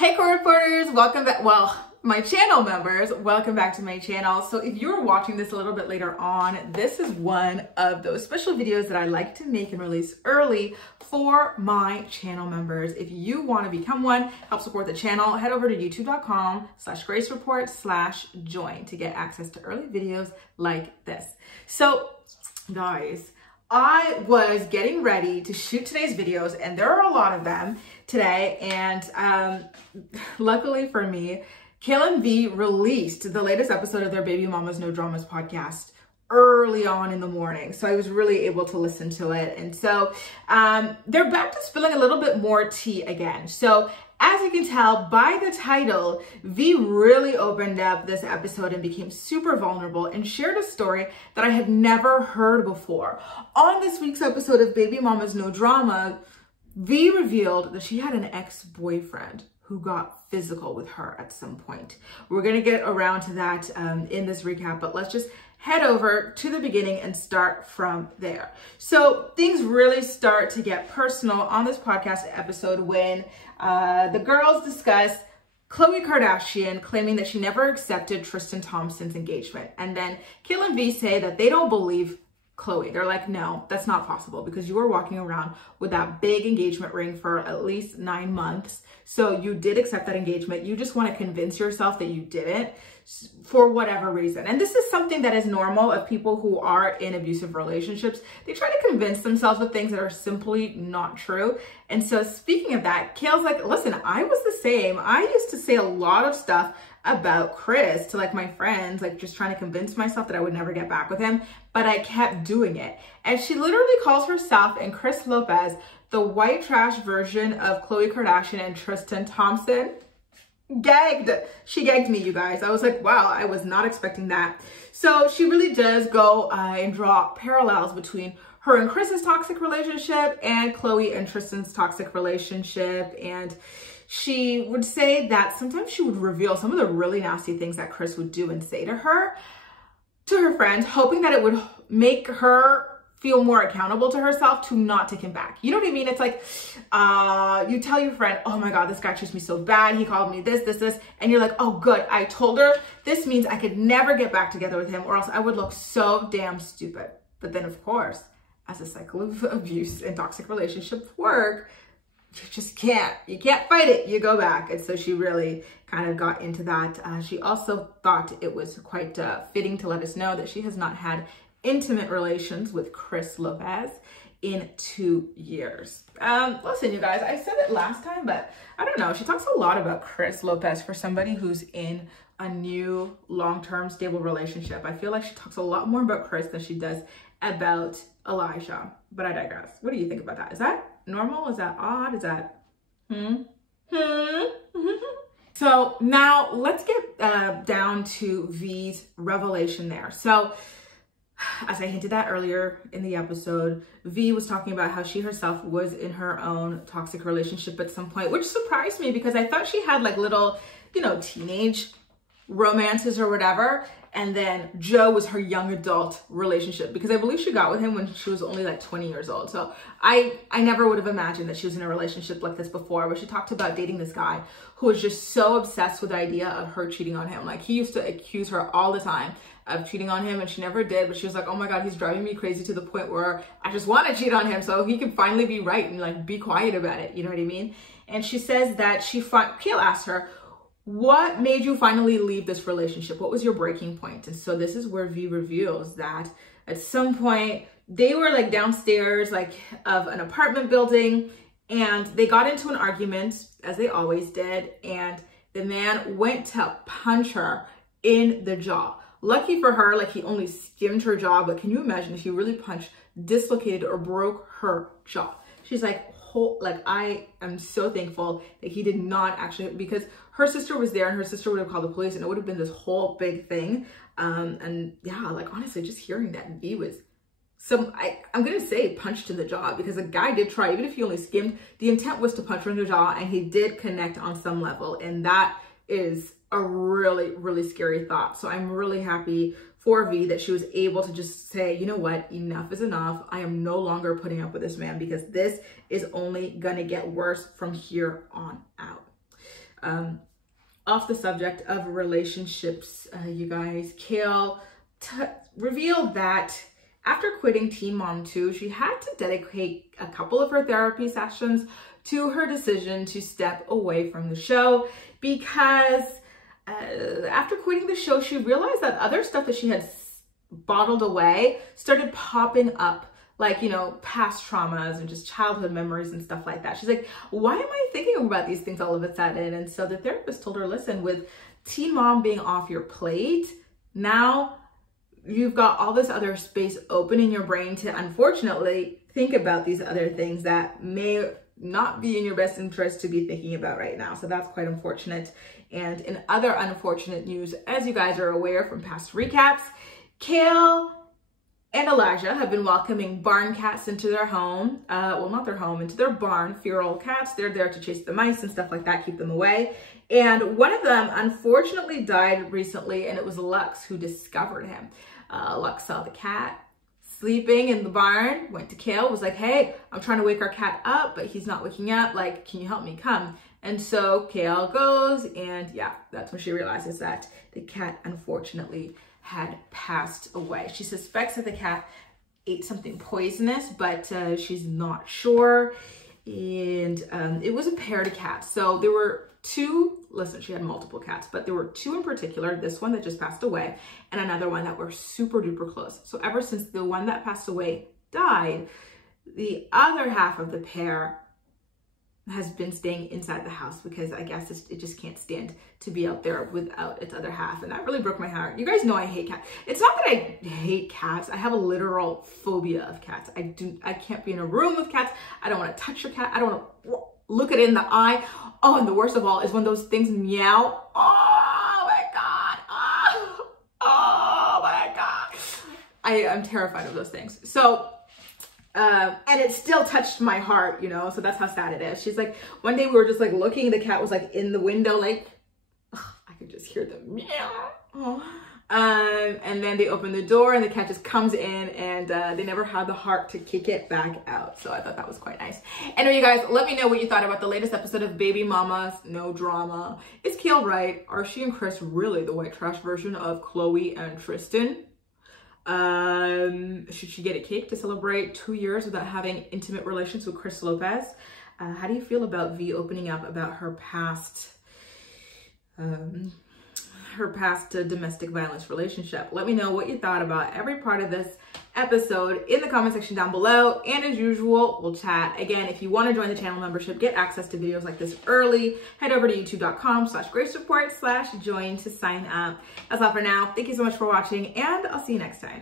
Hey co-reporters, welcome back. Well, my channel members, welcome back to my channel. So if you're watching this a little bit later on, this is one of those special videos that I like to make and release early for my channel members. If you want to become one, help support the channel, head over to youtube.com/gracereport/join to get access to early videos like this. So guys, I was getting ready to shoot today's videos, and there are a lot of them today. And luckily for me, Kale and Vee released the latest episode of their Baby Mamas No Dramas podcast early on in the morning. So I was really able to listen to it. And so they're back to spilling a little bit more tea again. So as you can tell by the title, Vee really opened up this episode and became super vulnerable and shared a story that I had never heard before. On this week's episode of Baby Mamas No Drama, Vee revealed that she had an ex-boyfriend who got physical with her at some point. We're gonna get around to that in this recap, but let's just head over to the beginning and start from there. So things really start to get personal on this podcast episode when the girls discuss Khloe Kardashian claiming that she never accepted Tristan Thompson's engagement. And then Kale and Vee say that they don't believe Khloe. They're like, no, that's not possible because you were walking around with that big engagement ring for at least 9 months. So you did accept that engagement. You just want to convince yourself that you didn't for whatever reason. And this is something that is normal of people who are in abusive relationships. They try to convince themselves of things that are simply not true. And so speaking of that, Kale's like, listen, I was the same. I used to say a lot of stuff about Chris to like my friends, like just trying to convince myself that I would never get back with him, but I kept doing it. And she literally calls herself and Chris Lopez the white trash version of Khloe Kardashian and Tristan Thompson. Gagged. She gagged me, you guys. I was like, wow, I was not expecting that. So she really does go and draw parallels between her and Chris's toxic relationship and Khloe and Tristan's toxic relationship. And she would say that sometimes she would reveal some of the really nasty things that Chris would do and say to her friends, hoping that it would make her feel more accountable to herself to not take him back. You know what I mean? It's like, you tell your friend, oh my God, this guy treats me so bad. He called me this. And you're like, oh good, I told her. This means I could never get back together with him or else I would look so damn stupid. But then of course, as a cycle of abuse and toxic relationships work, you just can't fight it. You go back. And so she really kind of got into that. She also thought it was quite fitting to let us know that she has not had intimate relations with Chris Lopez in 2 years. Listen, you guys, I said it last time, but I don't know. She talks a lot about Chris Lopez for somebody who's in a new long-term stable relationship. I feel like she talks a lot more about Chris than she does about Elijah, but I digress. What do you think about that? Is that normal? Is that odd? Is that So now let's get down to Vee's revelation there. So as I hinted at earlier in the episode, Vee was talking about how she herself was in her own toxic relationship at some point, which surprised me because I thought she had like little, you know, teenage romances or whatever. And then Joe was her young adult relationship because I believe she got with him when she was only like 20 years old. So I never would have imagined that she was in a relationship like this before, but she talked about dating this guy who was just so obsessed with the idea of her cheating on him. Like he used to accuse her all the time of cheating on him and she never did, but she was like, oh my God, he's driving me crazy to the point where I just want to cheat on him so he can finally be right and like be quiet about it. You know what I mean? And she says that Kale asked her, what made you finally leave this relationship? What was your breaking point? And so this is where Vee reveals that at some point they were like downstairs like of an apartment building and they got into an argument as they always did. And the man went to punch her in the jaw. Lucky for her, like he only skimmed her jaw, but can you imagine if he really punched, dislocated or broke her jaw? She's like, I am so thankful that he did not actually, because her sister was there and her sister would have called the police and it would have been this whole big thing. And yeah, like honestly, just hearing that Vee was I'm gonna say punched in the jaw because the guy did try, even if he only skimmed, the intent was to punch her in the jaw and he did connect on some level. And that is a really, really scary thought. So I'm really happy for Vee that she was able to just say, you know what, enough is enough. I am no longer putting up with this man because this is only gonna get worse from here on out. Off the subject of relationships, you guys, Kale revealed that after quitting Teen Mom 2, she had to dedicate a couple of her therapy sessions to her decision to step away from the show because after quitting the show, she realized that other stuff that she had bottled away started popping up, like, you know, past traumas and just childhood memories and stuff like that. She's like, why am I thinking about these things all of a sudden? And so the therapist told her, listen, with Teen Mom being off your plate, now you've got all this other space open in your brain to, unfortunately, think about these other things that may not be in your best interest to be thinking about right now. So that's quite unfortunate. And in other unfortunate news, as you guys are aware from past recaps, Kale and Elijah have been welcoming barn cats into their home. Well, not their home, into their barn, feral cats. They're there to chase the mice and stuff like that, keep them away. And one of them unfortunately died recently, and it was Lux who discovered him. Lux saw the cat sleeping in the barn, went to Kale, was like, hey, I'm trying to wake our cat up, but he's not waking up. Like, can you help me? Come. And so Kale goes, and yeah, that's when she realizes that the cat unfortunately had passed away. She suspects that the cat ate something poisonous, but she's not sure. And it was a pair of cats. So there were two, listen, she had multiple cats, but there were two in particular, this one that just passed away and another one that were super duper close. So ever since the one that passed away died, the other half of the pair has been staying inside the house because I guess it just can't stand to be out there without its other half. And that really broke my heart. You guys know I hate cats. It's not that I hate cats. I have a literal phobia of cats. I can't be in a room with cats. I don't want to touch your cat. I don't want to look it in the eye. Oh, and the worst of all is when those things meow. Oh my God. Oh my God. I'm terrified of those things. So, and it still touched my heart, you know, so that's how sad it is. She's like, one day we were just like looking, the cat was like in the window, like, I could just hear the meow. And then they open the door and the cat just comes in, and they never had the heart to kick it back out. So I thought that was quite nice. Anyway, you guys, let me know what you thought about the latest episode of Baby Mamas No Drama. Is Kale right? Are she and Chris really the white trash version of Chloe and Tristan? Should she get a cake to celebrate 2 years without having intimate relations with Chris Lopez? How do you feel about Vee opening up about her past domestic violence relationship? Let me know what you thought about every part of this episode in the comment section down below. And as usual, we'll chat. Again, if you want to join the channel membership, get access to videos like this early, head over to youtube.com/gracereport/join to sign up. That's all for now. Thank you so much for watching, and I'll see you next time.